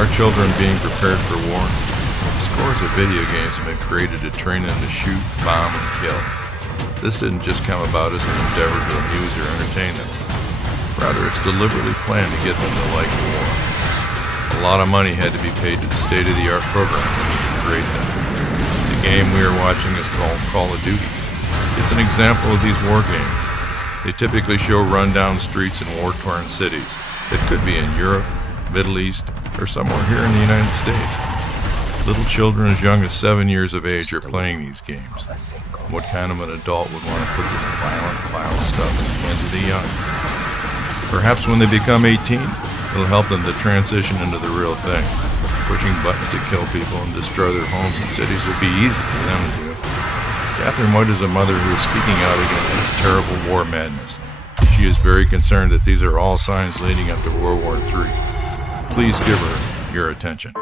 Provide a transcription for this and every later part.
our children being prepared for war? Scores of video games have been created to train them to shoot, bomb, and kill. This didn't just come about as an endeavor to amuse or entertain them. Rather, it's deliberately planned to get them to like war. A lot of money had to be paid to the state-of-the-art programmers to create them. The game we are watching is called Call of Duty. It's an example of these war games. They typically show run-down streets in war-torn cities. It could be in Europe, Middle East, or somewhere here in the United States. Little children as young as 7 years of age are playing these games. What kind of an adult would want to put this violent, vile stuff in the hands of the young? Perhaps when they become 18, it'll help them to transition into the real thing. Pushing buttons to kill people and destroy their homes and cities will be easy for them to do. Catherine White is a mother who is speaking out against this terrible war madness. She is very concerned that these are all signs leading up to World War III. Please give her your attention.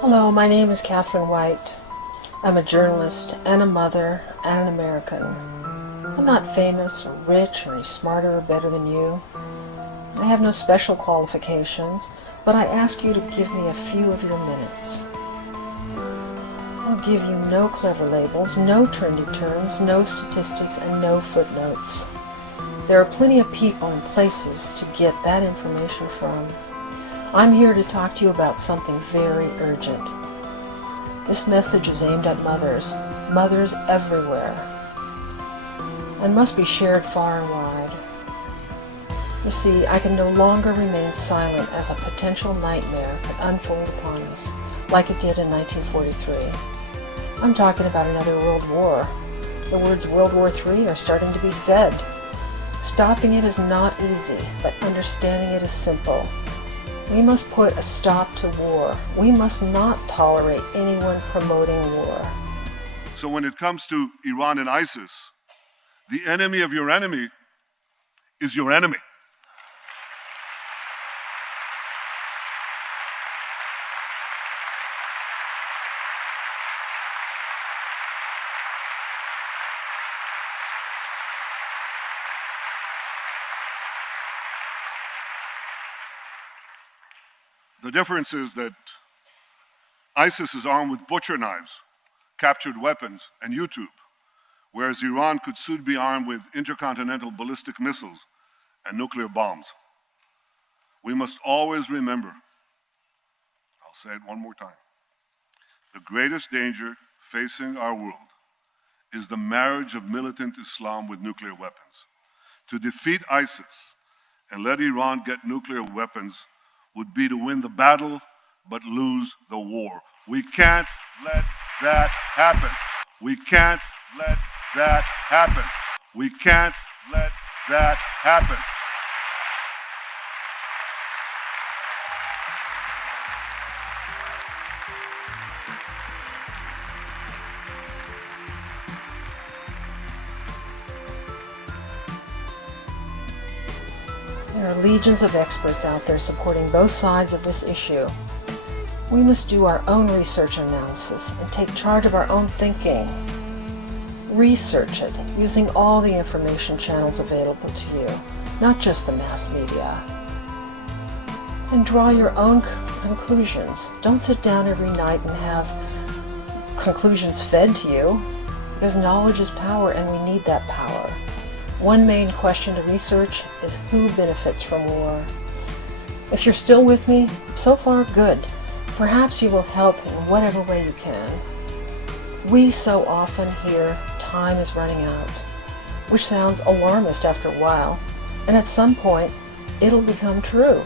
Hello, my name is Catherine White. I'm a journalist and a mother and an American. I'm not famous or rich or any smarter or better than you. I have no special qualifications, but I ask you to give me a few of your minutes. I'll give you no clever labels, no trendy terms, no statistics, and no footnotes. There are plenty of people and places to get that information from. I'm here to talk to you about something very urgent. This message is aimed at mothers everywhere, and must be shared far and wide. You see, I can no longer remain silent as a potential nightmare could unfold upon us, like it did in 1943. I'm talking about another world war. The words World War III are starting to be said. Stopping it is not easy, but understanding it is simple. We must put a stop to war. We must not tolerate anyone promoting war. So when it comes to Iran and ISIS, the enemy of your enemy is your enemy. The difference is that ISIS is armed with butcher knives, captured weapons, and YouTube, whereas Iran could soon be armed with intercontinental ballistic missiles and nuclear bombs. We must always remember, I'll say it one more time, the greatest danger facing our world is the marriage of militant Islam with nuclear weapons. To defeat ISIS and let Iran get nuclear weapons would be to win the battle but lose the war. We can't let that happen. We can't let that happen. We can't let that happen. There are legions of experts out there supporting both sides of this issue. We must do our own research and analysis and take charge of our own thinking. Research it using all the information channels available to you, not just the mass media. And draw your own conclusions. Don't sit down every night and have conclusions fed to you, because knowledge is power and we need that power. One main question to research is who benefits from war. If you're still with me, so far good. Perhaps you will help in whatever way you can. We so often hear time is running out, which sounds alarmist after a while, and at some point it'll become true.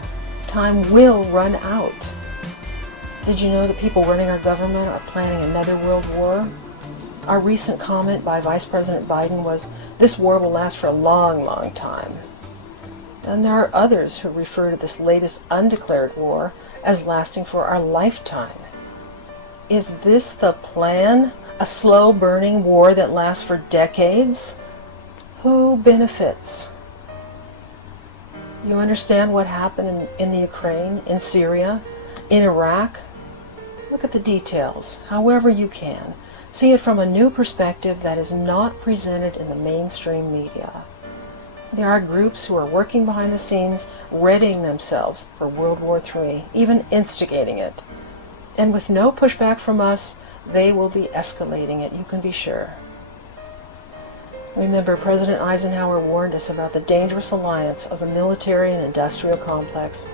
Time will run out. Did you know that people running our government are planning another world war? Our recent comment by Vice President Biden was, "This war will last for a long, long time." And there are others who refer to this latest undeclared war as lasting for our lifetime. Is this the plan? A slow-burning war that lasts for decades? Who benefits? You understand what happened in the Ukraine, in Syria, in Iraq? Look at the details, however you can. See it from a new perspective that is not presented in the mainstream media. There are groups who are working behind the scenes, readying themselves for World War III, even instigating it. And with no pushback from us, they will be escalating it, you can be sure. Remember, President Eisenhower warned us about the dangerous alliance of the military and industrial complex.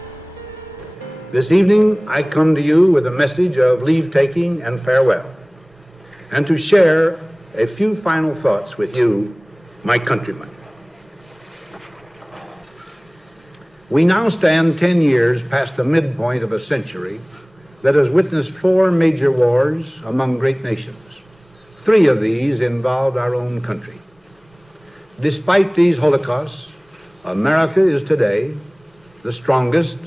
This evening, I come to you with a message of leave-taking and farewell, and to share a few final thoughts with you, my countrymen. We now stand 10 years past the midpoint of a century that has witnessed 4 major wars among great nations. 3 of these involved our own country. Despite these holocausts, America is today the strongest,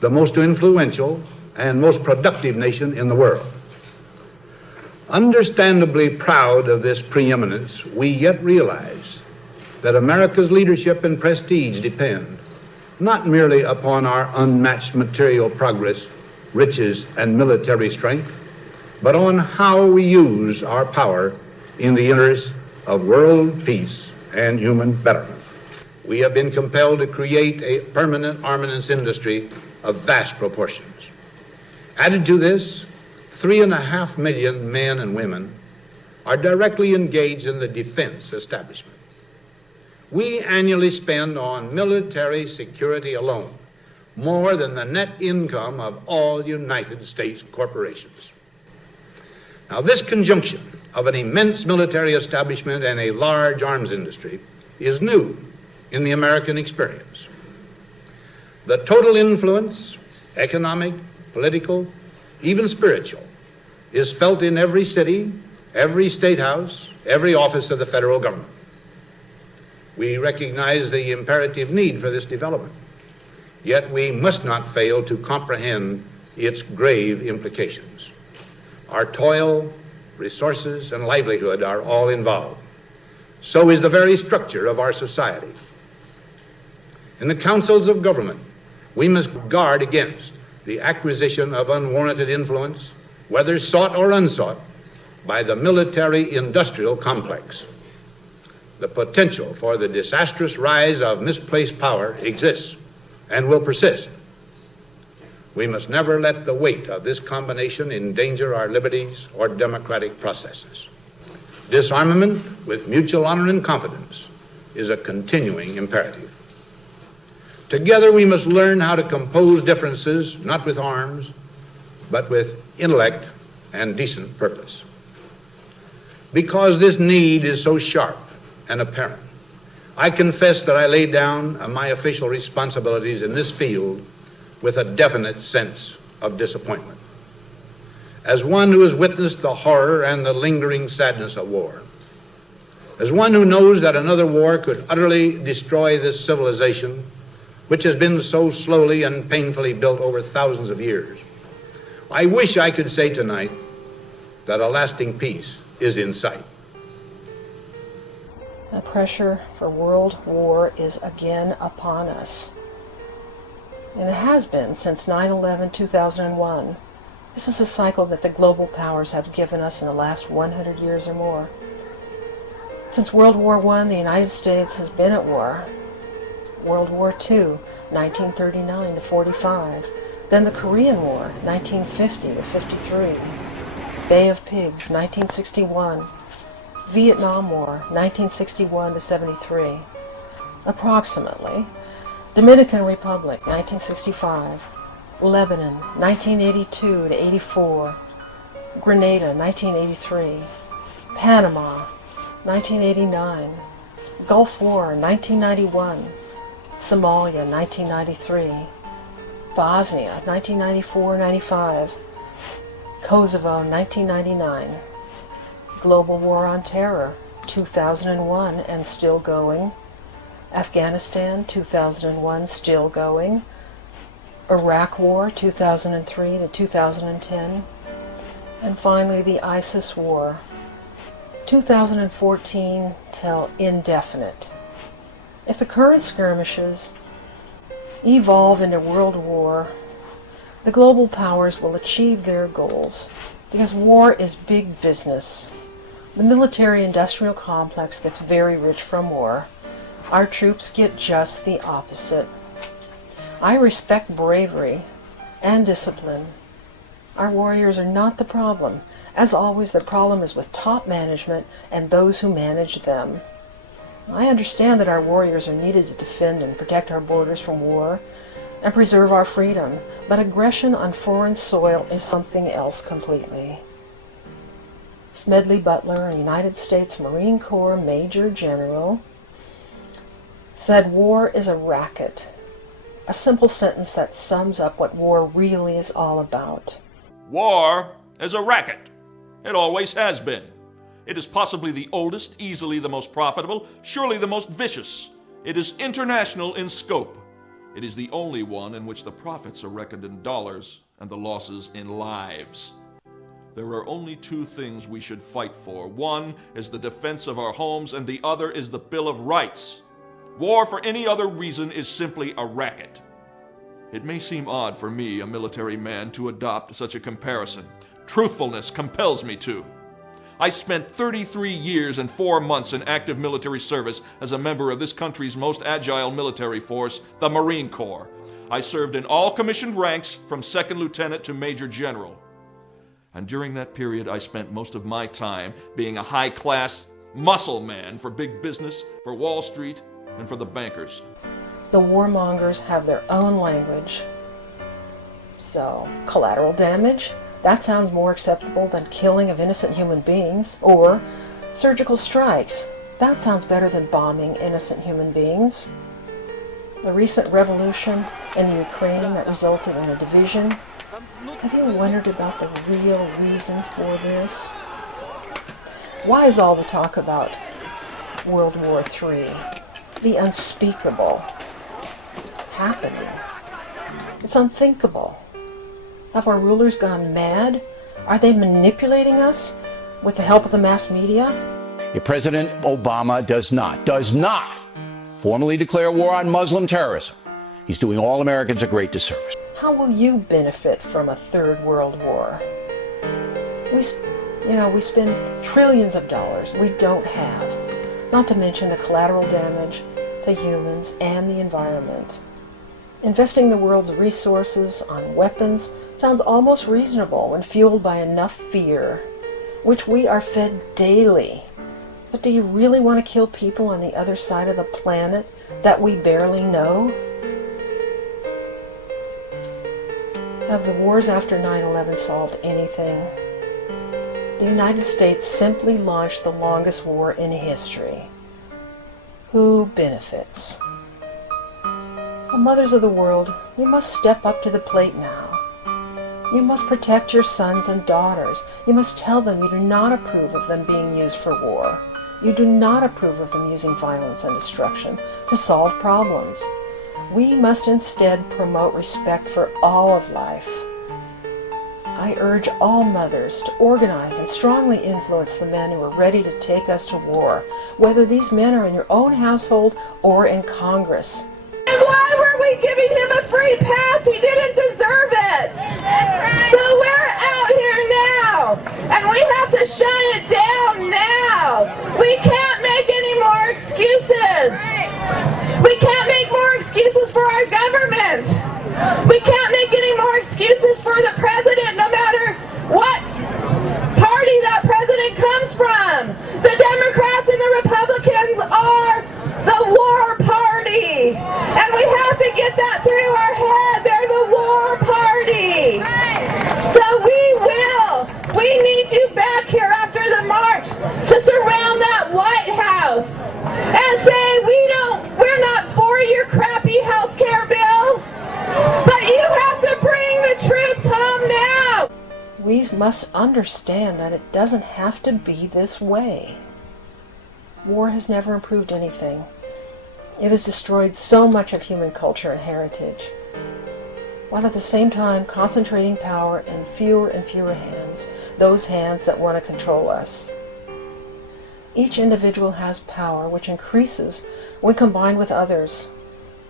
the most influential, and most productive nation in the world. Understandably proud of this preeminence, we yet realize that America's leadership and prestige depend not merely upon our unmatched material progress, riches, and military strength, but on how we use our power in the interest of world peace and human betterment. We have been compelled to create a permanent armaments industry of vast proportions. Added to this, 3.5 million men and women are directly engaged in the defense establishment. We annually spend on military security alone more than the net income of all United States corporations. Now, this conjunction of an immense military establishment and a large arms industry is new in the American experience. The total influence, economic, political, even spiritual, is felt in every city, every state house, every office of the federal government. We recognize the imperative need for this development, yet we must not fail to comprehend its grave implications. Our toil, resources, and livelihood are all involved. So is the very structure of our society. In the councils of government, we must guard against the acquisition of unwarranted influence, whether sought or unsought, by the military-industrial complex. The potential for the disastrous rise of misplaced power exists and will persist. We must never let the weight of this combination endanger our liberties or democratic processes. Disarmament with mutual honor and confidence is a continuing imperative. Together we must learn how to compose differences, not with arms, but with intellect and decent purpose. Because this need is so sharp and apparent, I confess that I lay down my official responsibilities in this field with a definite sense of disappointment. As one who has witnessed the horror and the lingering sadness of war, as one who knows that another war could utterly destroy this civilization, which has been so slowly and painfully built over thousands of years, I wish I could say tonight that a lasting peace is in sight. The pressure for world war is again upon us. And it has been since 9/11/2001. This is a cycle that the global powers have given us in the last 100 years or more. Since World War I, the United States has been at war. World War II, 1939 to 45. Then the Korean War, 1950 to 53. Bay of Pigs, 1961. Vietnam War, 1961 to 73. Approximately. Dominican Republic, 1965. Lebanon, 1982 to 84. Grenada, 1983. Panama, 1989. Gulf War, 1991. Somalia, 1993. Bosnia, 1994-95. Kosovo, 1999. Global War on Terror, 2001 and still going. Afghanistan, 2001, still going. Iraq War, 2003 to 2010. And finally, the ISIS War, 2014 till indefinite. If the current skirmishes evolve into world war, The global powers will achieve their goals because war is big business. The military-industrial complex gets very rich from war. Our troops get just the opposite. I respect bravery and discipline. Our warriors are not the problem. As always, the problem is with top management and those who manage them. I understand that our warriors are needed to defend and protect our borders from war and preserve our freedom, but aggression on foreign soil is something else completely. Smedley Butler, a United States Marine Corps Major General, said war is a racket. A simple sentence that sums up what war really is all about. War is a racket. It always has been. It is possibly the oldest, easily the most profitable, surely the most vicious. It is international in scope. It is the only one in which the profits are reckoned in dollars and the losses in lives. There are only two things we should fight for. One is the defense of our homes, and the other is the Bill of Rights. War for any other reason is simply a racket. It may seem odd for me, a military man, to adopt such a comparison. Truthfulness compels me to. I spent 33 years and 4 months in active military service as a member of this country's most agile military force, the Marine Corps. I served in all commissioned ranks from second lieutenant to major general. And during that period, I spent most of my time being a high-class muscle man for big business, for Wall Street, and for the bankers. The warmongers have their own language. So, collateral damage? That sounds more acceptable than killing of innocent human beings. Or surgical strikes. That sounds better than bombing innocent human beings. The recent revolution in the Ukraine that resulted in a division. Have you wondered about the real reason for this? Why is all the talk about World War III, the unspeakable, happening? It's unthinkable. Have our rulers gone mad? Are they manipulating us with the help of the mass media? If President Obama does not formally declare war on Muslim terrorism, he's doing all Americans a great disservice. How will you benefit from a third world war? We spend trillions of dollars we don't have, not to mention the collateral damage to humans and the environment. Investing the world's resources on weapons sounds almost reasonable when fueled by enough fear, which we are fed daily. But do you really want to kill people on the other side of the planet that we barely know? Have the wars after 9/11 solved anything? The United States simply launched the longest war in history. Who benefits? Well, mothers of the world, you must step up to the plate now. You must protect your sons and daughters. You must tell them you do not approve of them being used for war. You do not approve of them using violence and destruction to solve problems. We must instead promote respect for all of life. I urge all mothers to organize and strongly influence the men who are ready to take us to war, whether these men are in your own household or in Congress. And why were we giving him a free pass? He didn't deserve it. So we're out here now, and we have to shut it down now. We can't make any more excuses. We can't make more excuses for our government. We can't make any more excuses for the president, no matter what party that president comes from. The Democrats and the Republicans are the war party. And we have to get that through our head. They're the war party. So we need you back here after the march to surround that White House and say we're not for your crappy health care bill, but you have to bring the troops home now. We must understand that it doesn't have to be this way. War has never improved anything. It has destroyed so much of human culture and heritage, while at the same time concentrating power in fewer and fewer hands, those hands that want to control us. Each individual has power which increases when combined with others.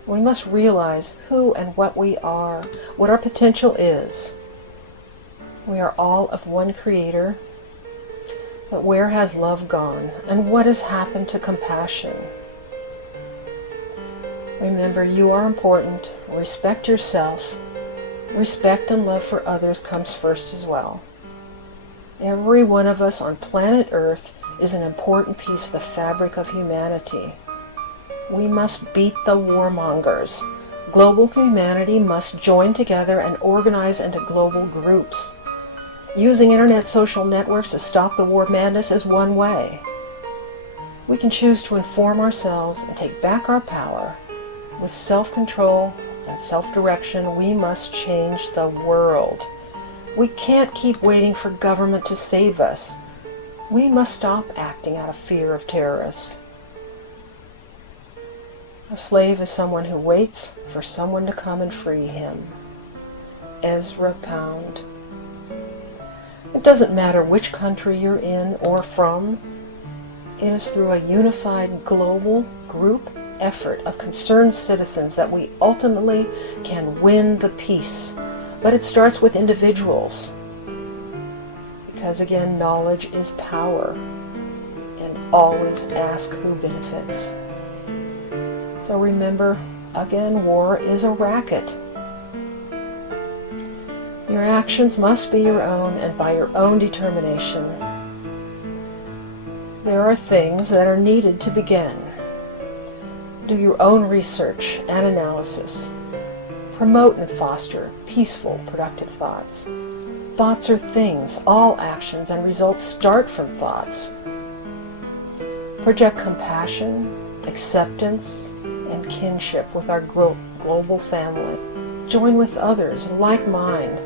We must realize who and what we are, what our potential is. We are all of one Creator, but where has love gone, and what has happened to compassion? Remember, you are important. Respect yourself. Respect and love for others comes first as well. Every one of us on planet Earth is an important piece of the fabric of humanity. We must beat the warmongers. Global humanity must join together and organize into global groups. Using internet social networks to stop the war madness is one way. We can choose to inform ourselves and take back our power. With self-control and self-direction, we must change the world. We can't keep waiting for government to save us. We must stop acting out of fear of terrorists. A slave is someone who waits for someone to come and free him. Ezra Pound. It doesn't matter which country you're in or from. It is through a unified global group effort of concerned citizens that we ultimately can win the peace. But it starts with individuals. Because again, knowledge is power. And always ask who benefits. So remember, again, war is a racket. Your actions must be your own and by your own determination. There are things that are needed to begin. Do your own research and analysis. Promote and foster peaceful, productive thoughts. Thoughts are things. All actions and results start from thoughts. Project compassion, acceptance, and kinship with our global family. Join with others like mind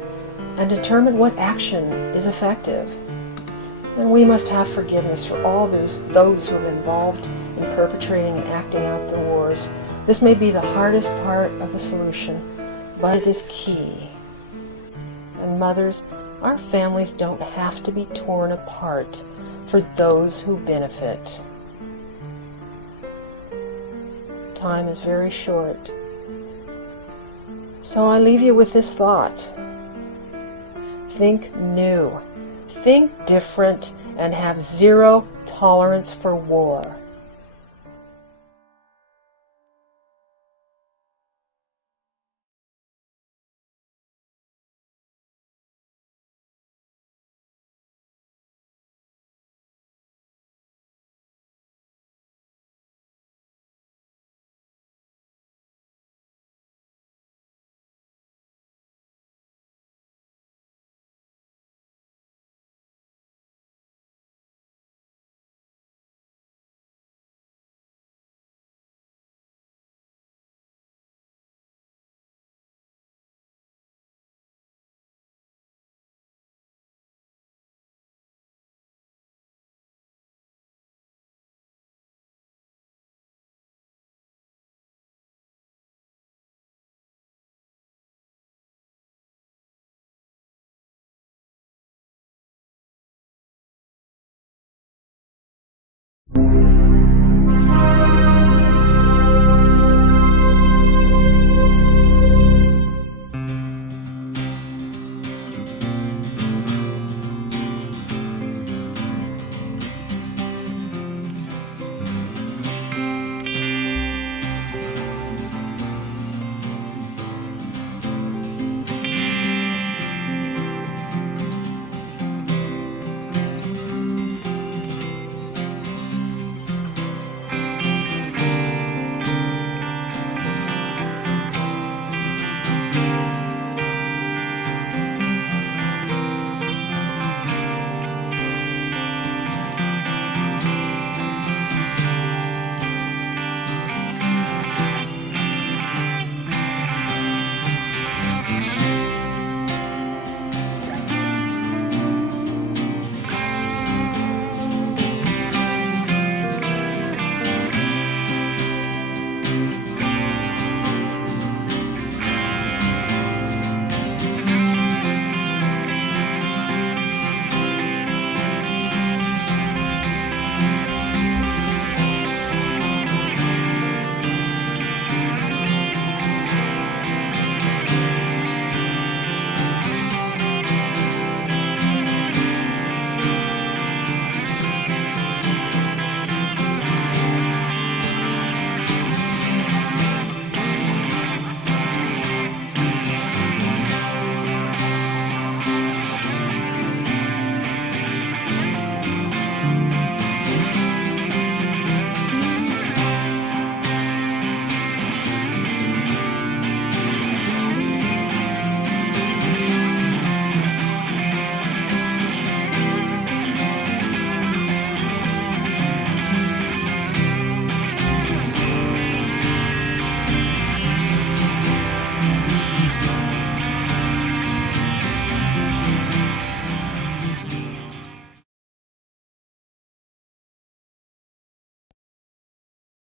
and determine what action is effective. And we must have forgiveness for all those who have involved in perpetrating and acting out the wars. This may be the hardest part of the solution, but it is key. And mothers, our families don't have to be torn apart for those who benefit. Time is very short. So I leave you with this thought. Think new, think different, and have zero tolerance for war.